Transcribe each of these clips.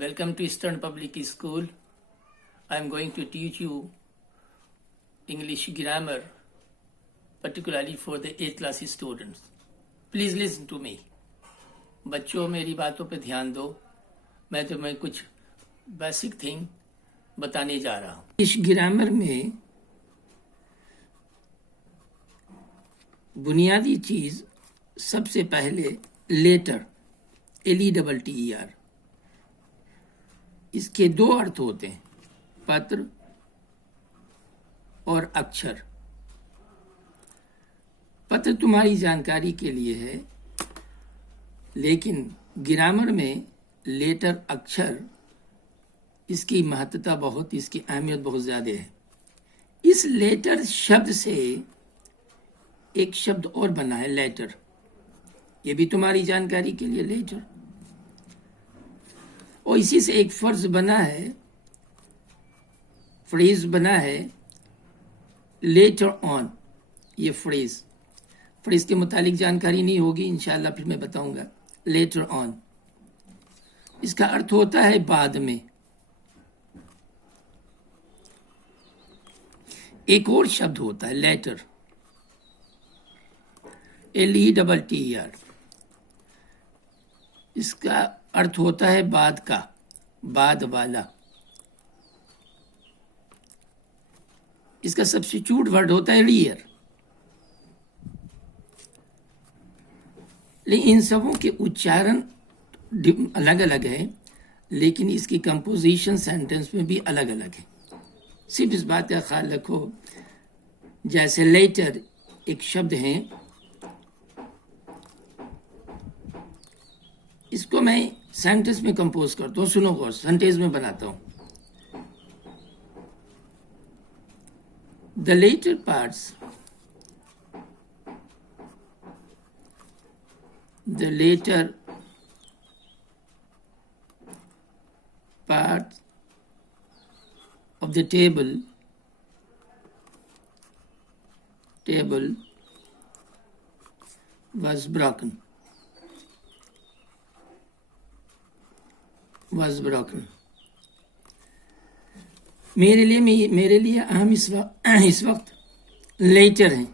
Welcome to Eastern Public School. I am going to teach you English grammar, particularly for the 8th class students. Please listen to me. बच्चों मेरी बातों पे ध्यान दो. मैं तुम्हें कुछ बेसिक थिंग बताने जा रहा हूँ. इंग्लिश ग्रामर में बुनियादी चीज सबसे पहले लेटर, LETTER. इसके दो अर्थ होते हैं, पत्र और अक्षर. पत्र तुम्हारी जानकारी के लिए है, लेकिन ग्रामर में लेटर, अक्षर, इसकी महत्ता बहुत, इसकी अहमियत बहुत ज्यादा है. इस लेटर शब्द से एक शब्द और बना है, लेटर. ये भी तुम्हारी जानकारी के लिए, लेटर. और इसी से एक फर्ज बना है, फ्रेज बना है, लेटर ऑन. ये फ्रेज के मुतालिक जानकारी नहीं होगी, इंशाल्लाह फिर मैं बताऊंगा. लेटर ऑन, इसका अर्थ होता है बाद में. एक और शब्द होता है लेटर, LETTER. इसका अर्थ होता है बाद का, बाद वाला. इसका सब्स्टिट्यूट वर्ड होता है रियर. लेकिन इन सबों के उच्चारण अलग अलग है, लेकिन इसकी कंपोजिशन सेंटेंस में भी अलग अलग है. सिर्फ इस बात का ख्याल रखो, जैसे लेटर एक शब्द है, इसको मैं सेंटेंस में कंपोज करता हूँ. सुनो गौर, सेंटेंस में बनाता हूँ. The latter parts, the later part of the table was broken. मेरे लिए अहम इस वक्त लेटर है,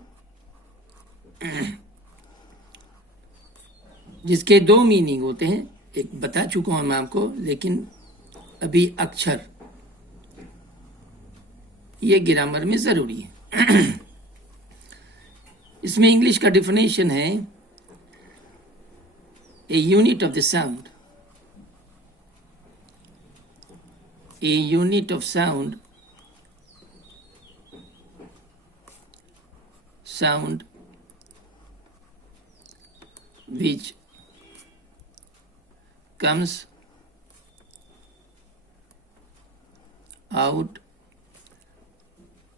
जिसके दो मीनिंग होते हैं. एक बता चुका हूं मैं आपको, लेकिन अभी अक्षर, ये ग्रामर में जरूरी है. इसमें इंग्लिश का डिफिनेशन है, a unit of the sound. A unit of sound which comes out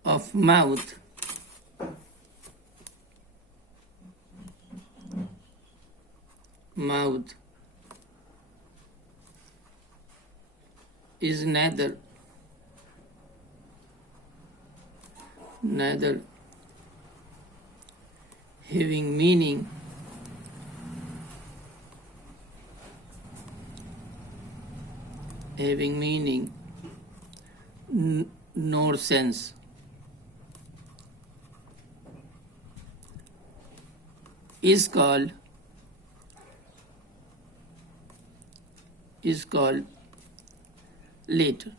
of mouth is neither having meaning nor sense. Is called later.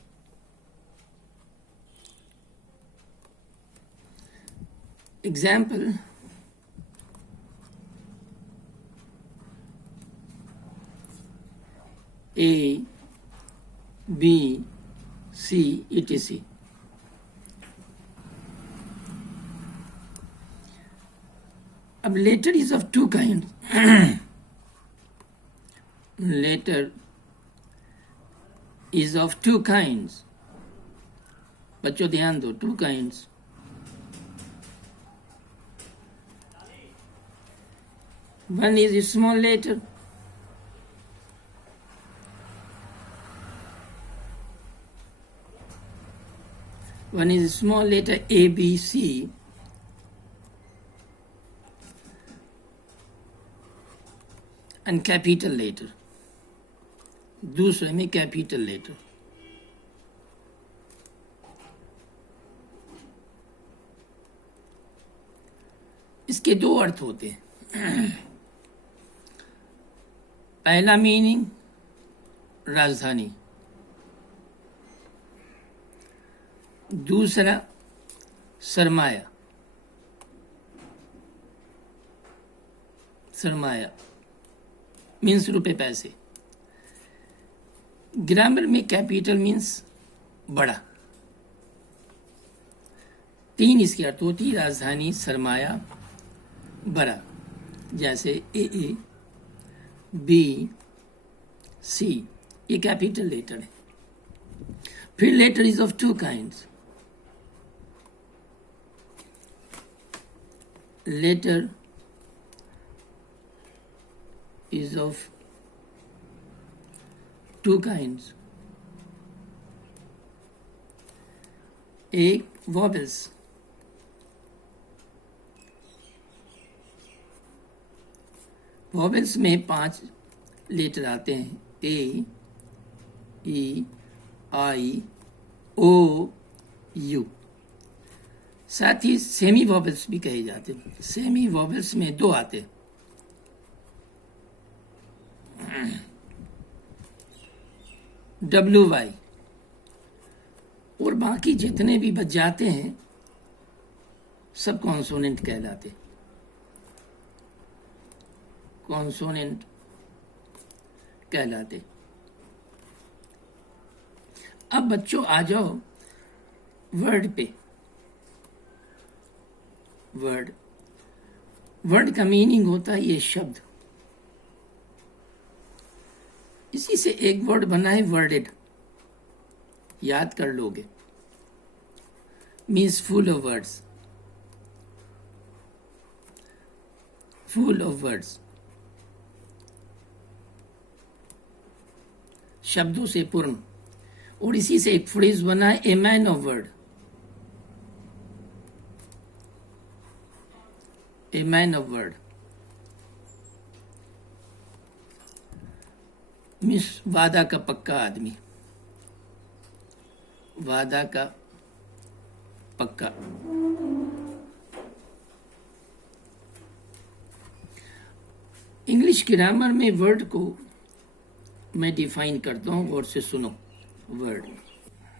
Example, A, B, C, etc. अब letter is of two kind. Letter is of two kinds. बच्चों ध्यान दो, two kinds. One is a small letter. One is a small letter A, B, C. And capital letter. दूसरे में capital letter. इसके दो अर्थ होते हैं। पहला मीनिंग राजधानी, दूसरा सरमाया। सरमाया मीन्स रुपए पैसे। ग्रामर में कैपिटल मीन्स बड़ा। तीन इसके अर्थ होती, राजधानी, सरमाया, बड़ा। जैसे ए बी सी, ये कैपिटल लेटर है। फिर letter is of two kinds. Letter is of two kinds. एक vowels, vowels में 5 लेटर आते हैं, ए ई आई ओ यू। साथ ही सेमी वॉवेल्स भी कहे जाते हैं। सेमी वॉवेल्स में 2 आते हैं, WY, और बाकी जितने भी बच जाते हैं सब कॉन्सोनेंट कहलाते। कॉन्सोनेंट कहलाते। अब बच्चों आ जाओ वर्ड पे। वर्ड, वर्ड का मीनिंग होता है ये शब्द। इसी से एक वर्ड बना है वर्डेड, याद कर लोगे। Means full of words, full of words, शब्दों से पूर्ण। और इसी से एक फ्रेज बना है a man of word. A man of word means वादा का पक्का आदमी। वादा का पक्का। इंग्लिश ग्रामर में वर्ड को मैं डिफाइन करता हूं, गौर से सुनो। वर्ड,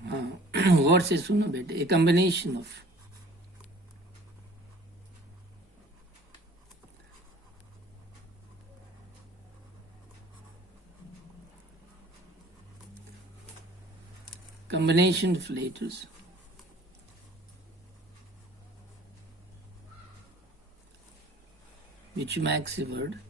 हाँ गौर से सुनो बेटे। A combination of combination of letters which makes a word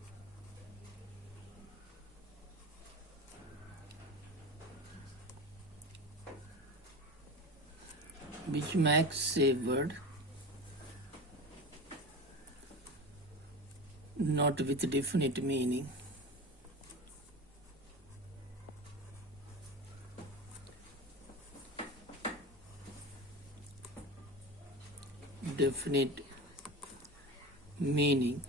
not with definite meaning, definite meaning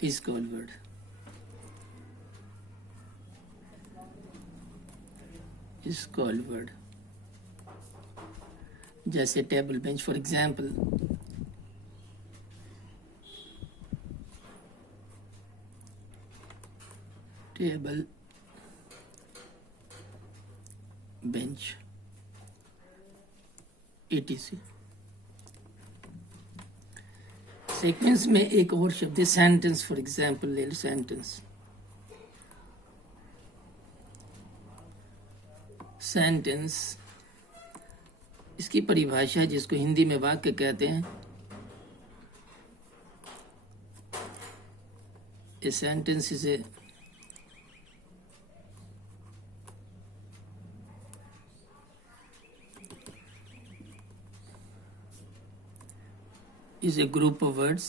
is called word. Is called word. जैसे table bench, for example table bench etc। Sequence में एक और शब्द है सेंटेंस। फॉर एग्जाम्पल ले लो sentence. Sentence इसकी परिभाषा है जिसको हिंदी में वाक्य कहते हैं। A sentence is a is a group of words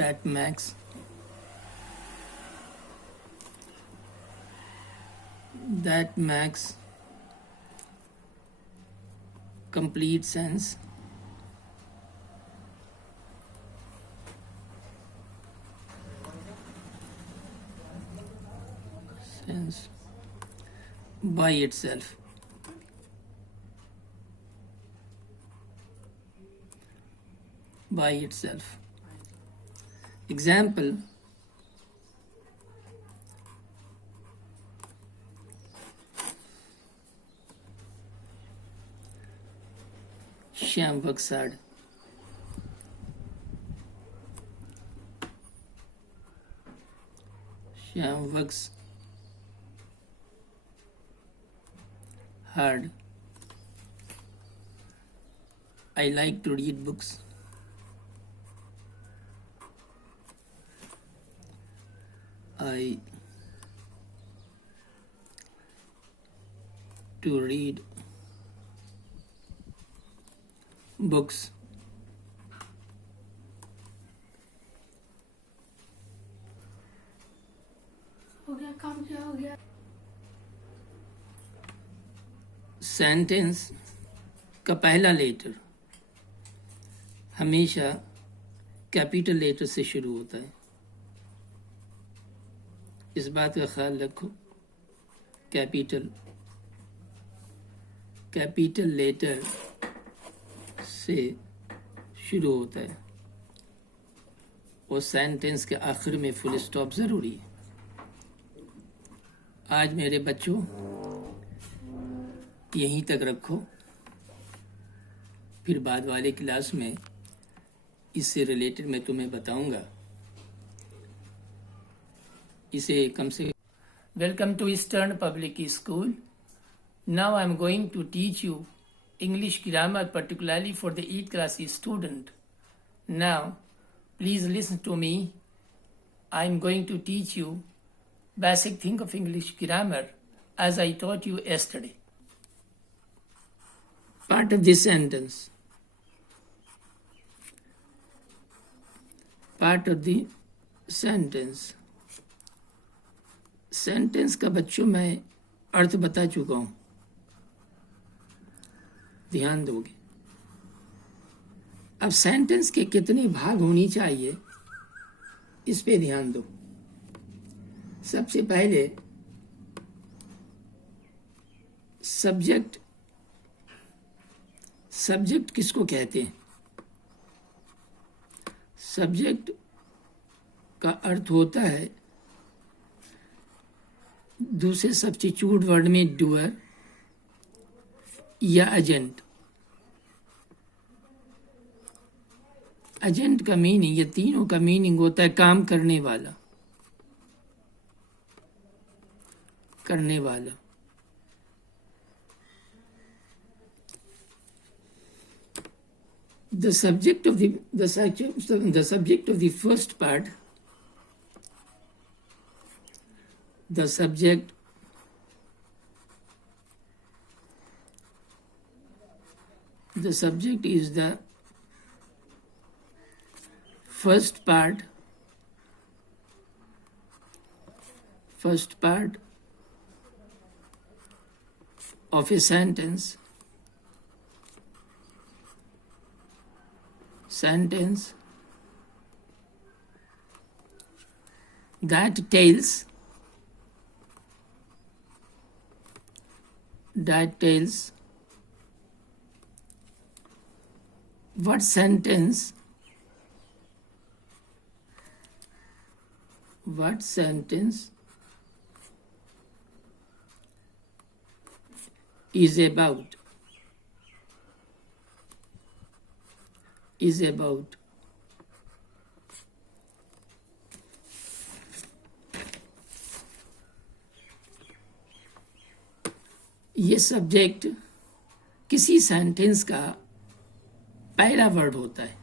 that makes that makes complete sense. By itself. By itself. Example, Shyam works hard. Shyam works hard. I like to read books. I to read books. हो गया काम क्या हो गया सेंटेंस का पहला लेटर हमेशा capital letter से शुरू होता है. इस बात का ख्याल रखो. कैपिटल लेटर से शुरू होता है और सेंटेंस के आखिर में फुल स्टॉप जरूरी है. आज मेरे बच्चों यहीं तक रखो, फिर बाद वाले क्लास में इससे रिलेटेड मैं तुम्हें बताऊंगा. इसे कम से welcome to Eastern Public School. Now I am going to teach you English grammar, particularly for the 8th class student. Now, please listen to me. I am going to teach you basic thing of English grammar as I taught you yesterday. Part of this sentence. Part of the sentence. Sentence का बच्चों मैं अर्थ बता चुका हूं. ध्यान दोगे. अब सेंटेंस के कितने भाग होनी चाहिए इस पे ध्यान दो. सबसे पहले सब्जेक्ट. सब्जेक्ट किसको कहते हैं? सब्जेक्ट का अर्थ होता है दूसरे सब्स्टिट्यूट वर्ड में डूअर या एजेंट. एजेंट का मीनिंग, ये तीनों का मीनिंग होता है काम करने वाला. करने वाला. The subject of the first part. The subject is the first part of a sentence that tells what sentence is about. ये सब्जेक्ट किसी सेंटेंस का पहला वर्ड होता है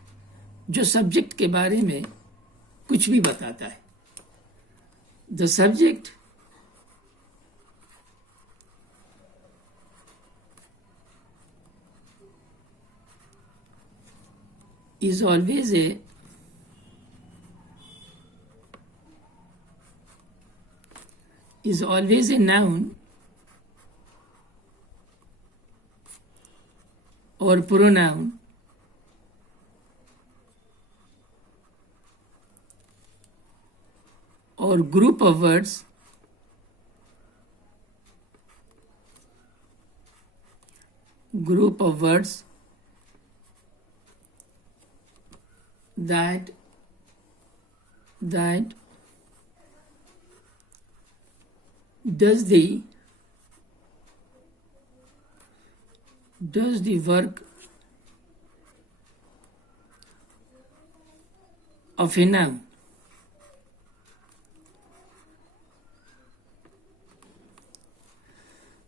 जो सब्जेक्ट के बारे में कुछ भी बताता है. The subject is always a noun or pronoun or group of words that does the work of a noun.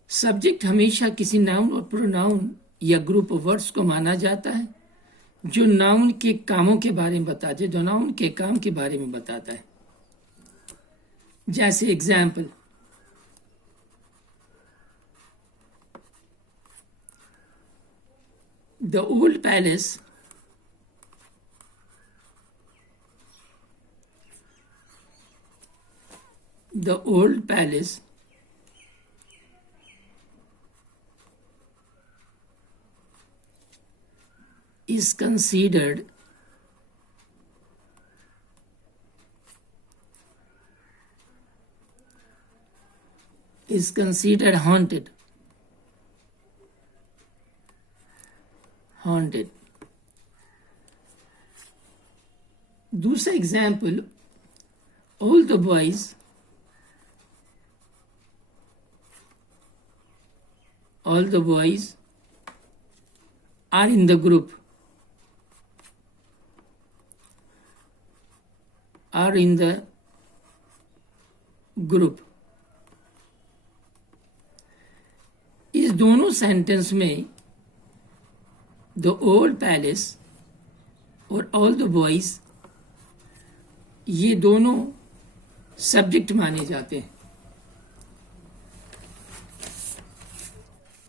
Subject हमेशा किसी नाउन और प्रोनाउन या ग्रुप ऑफ वर्ड्स को माना जाता है जो नाउन के कामों के बारे में बताते, जो नाउन के काम के बारे में बताता है। जैसे example, the old palace is considered haunted. दूसरा example, all the boys are in the group. इस दोनों सेंटेंस में द ओल्ड पैलेस और ऑल द बॉयज ये दोनों सब्जेक्ट माने जाते हैं।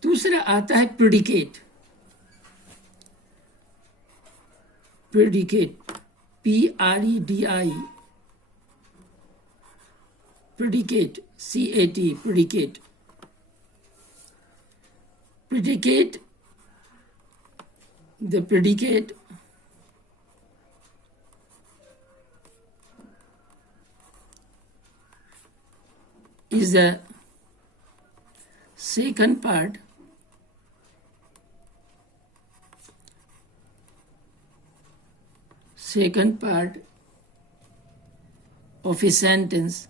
दूसरा आता है predicate. PREDI, predicate, CAT, predicate. The predicate is the second part of a sentence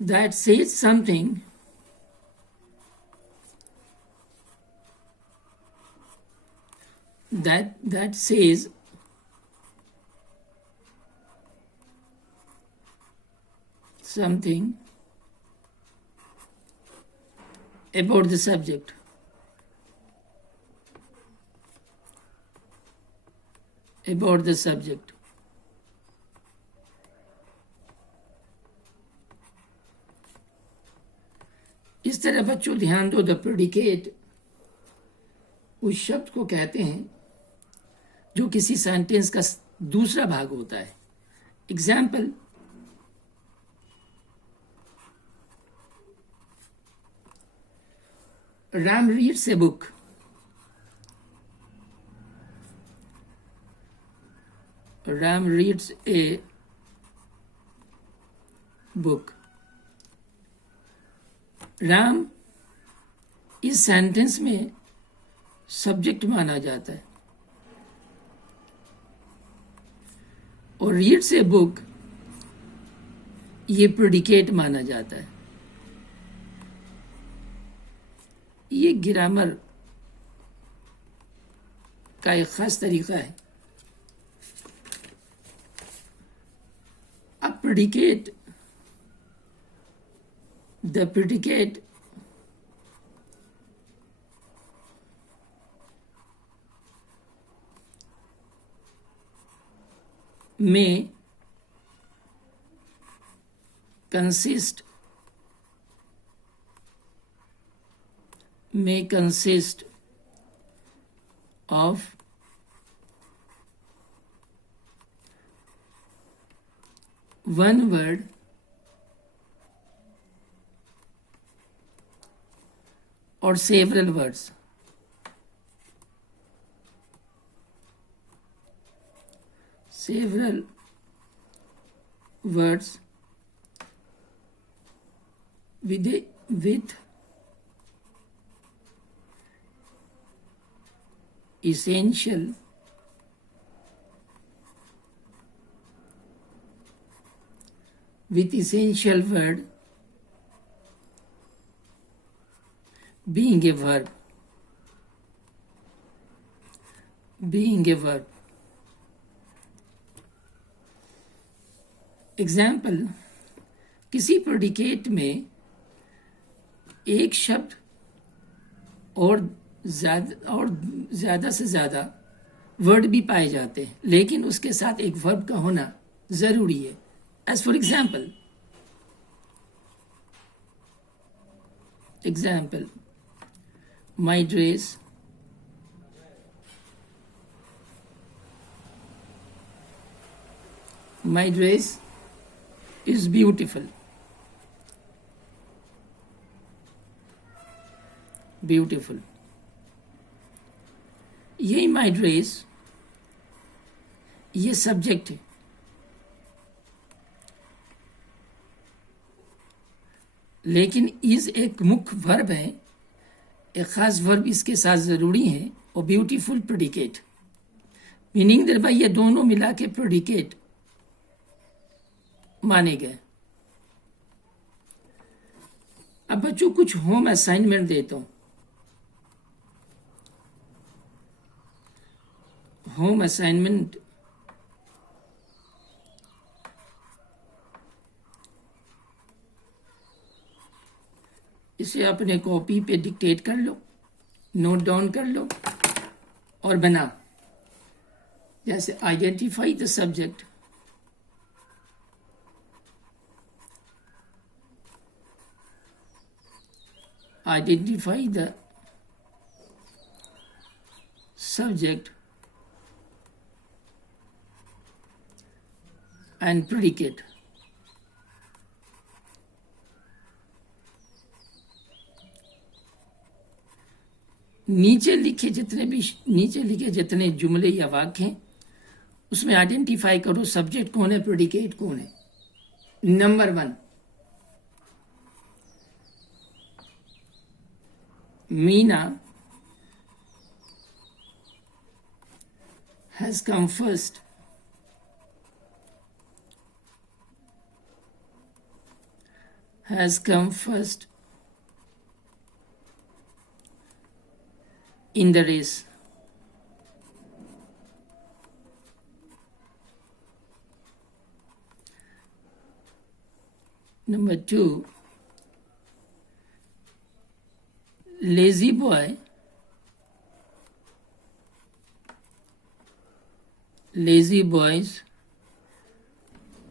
that says something that says something about the subject. इस तरह बच्चों ध्यान दो, द प्रेडिकेट उस शब्द को कहते हैं जो किसी सेंटेंस का दूसरा भाग होता है। Example, Ram reads a book. Ram इस सेंटेंस में सब्जेक्ट माना जाता है और रीड्स ए बुक ये प्रेडिकेट माना जाता है। ये ग्रामर का एक खास तरीका है। अब predicate, the predicate may consist of one word or several words. Several words with essential word being a verb. Example, किसी प्रेडिकेट में एक शब्द और ज्यादा से ज्यादा वर्ड भी पाए जाते हैं, लेकिन उसके साथ एक वर्ब का होना जरूरी है. As for example, my dress is beautiful. यही my dress ये सब्जेक्ट है. लेकिन इज एक मुख्य वर्ब है, एक खास वर्ब इसके साथ जरूरी है, और ब्यूटीफुल प्रेडिकेट. मीनिंग दर भाई ये दोनों मिला के प्रेडिकेट माने गए. अब बच्चों कुछ होम असाइनमेंट देता हूं. होम असाइनमेंट इसे अपने कॉपी पे डिक्टेट कर लो, नोट डाउन कर लो और बना. जैसे identify the subject, and predicate. नीचे लिखे जितने जुमले या वाक्य हैं उसमें आइडेंटिफाई करो सब्जेक्ट कौन है, प्रेडिकेट कौन है. नंबर 1, Meena has come first. In the race. Number 2, lazy boy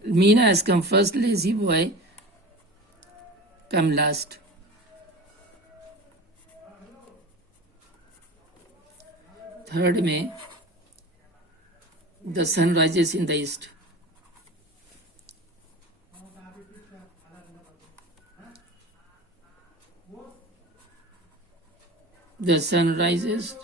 Meena has come first, lazy boy come last. Third में the sun rises in the east. The sun rises